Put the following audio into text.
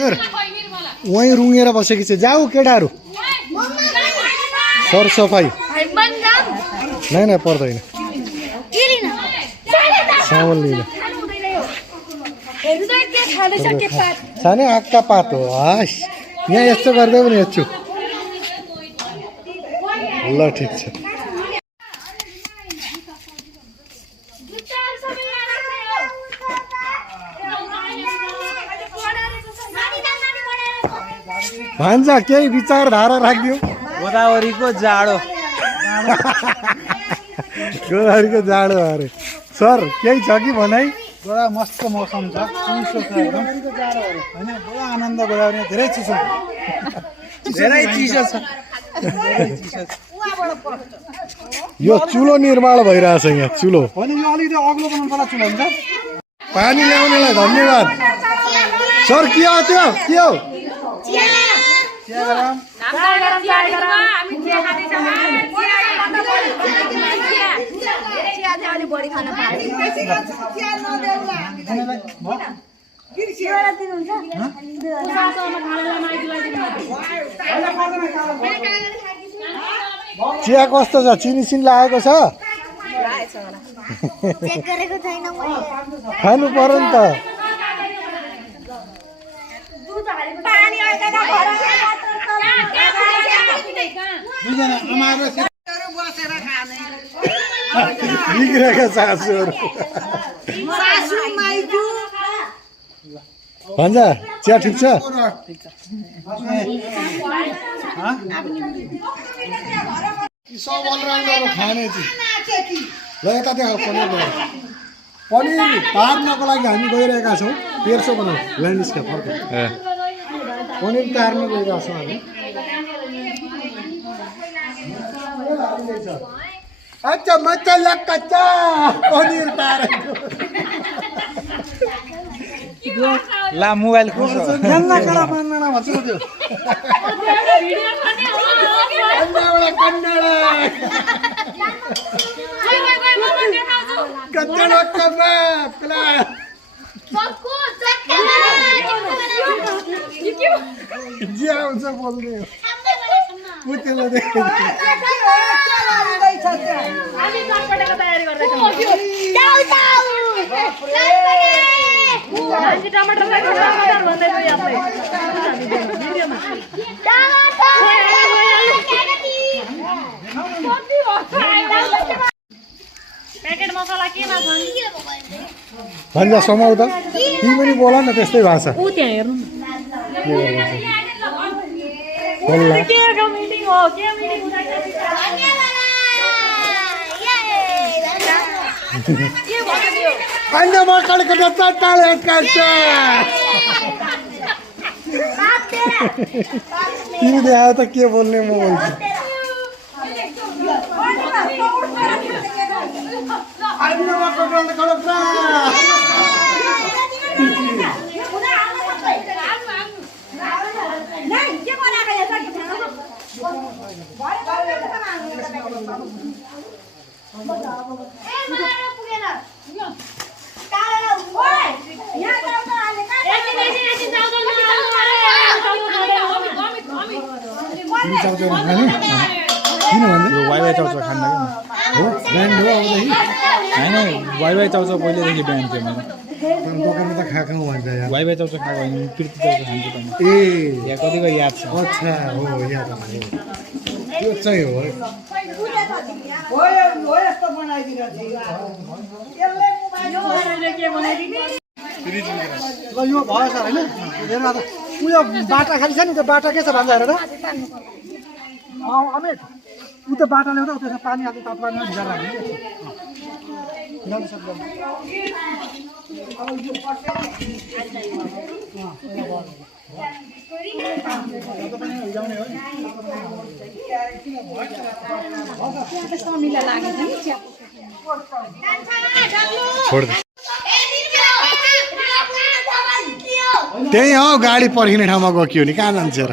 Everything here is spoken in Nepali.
वहीँ रुँगेर बसेकी छ। जाऊ केटाहरू सरसफाइ नै पर्दैन सावन लिन सानै आँकका पात हो। हस् यहाँ यस्तो गर्दै पनि हेर्छु ल ठिक छ। भान्जा केही विचारधारा राखिदियो। गोदावरीको जाडो गोदावरीको जाडो अरे सर केही छ कि भनाइ? बडा मस्त मौसम छ, चिसो छ एकदम होइन। बडा आनन्द गोदावरीमा धेरै चिसो धेरै चिसो छ। यो चुलो निर्माण भइरहेछ यहाँ चुलो होइन। यो अलिकति अग्लो बनाउनुलाई चुलो हुन्छ। पानी ल्याउनेलाई धन्यवाद। सर के हो त्यो के हो? चिया कस्तो छ? चिनी सिन लागेको छ? खानु पर्यो नि त। बिग्रेका सासूहरू भन्छ चिया ठिक छ? सब अलराउन्डर खाने ल यता देखा पनिर पनिर तार्नको लागि हामी गइरहेका छौँ। 150 बनाऊ ल्यान्डिसका फर्क पनिर तार्न गइरहेका छौँ हामी। अच्छा मजा कच्चा पनिर तारेको ला मोबाइल खोज्छ कन्ना कडा मान्ना भन्छु त्यो कच्चा कबाब प्ला जे आउँछ बोल्ने हो पुतेले देख्यो। प्याकेट मसला केमा छ नि भन्छ समाउ त तिमी पनि बोला न त्यस्तै भाषा। उ त्यहाँ हेर्नु बोल्ला के को मिटिङ हो के मिटिङ हुँदैछ के भन्दियो अन्य मकडको त चट्टाले काट्छ। तिमी देखायो त के बोल्ने म बोल्छु। किन भन्दा यो वाइवाई चाउचाउ खान्न हो ब्रान्ड हो आउँदाखेरि होइन वाइवाई चाउचाउ पहिल्यैदेखि ब्यान्ड थियो मेरो। दोकानमा त खाऊ भन्छ यार। वाइवाई चाउचाउ खाएको होइन कृति चाउचाउ खान्छु त म। ए यहाँ कतिको याद छ। अच्छा हो याद हो त्यो चाहिँ हो। ल यो भयो सर होइन। हेर अब उयो बाटा खाली छ नि, त्यो बाटा के छ भन्छ हेर त अमित उ त्यो बाटा ल्याउँदा त्यसमा पानी हाल्नु तातो पानीमा भिजाएर राख्ने त्यही हो गाडी पर्खिने ठाउँमा गयो नि कहाँ जान्छ र।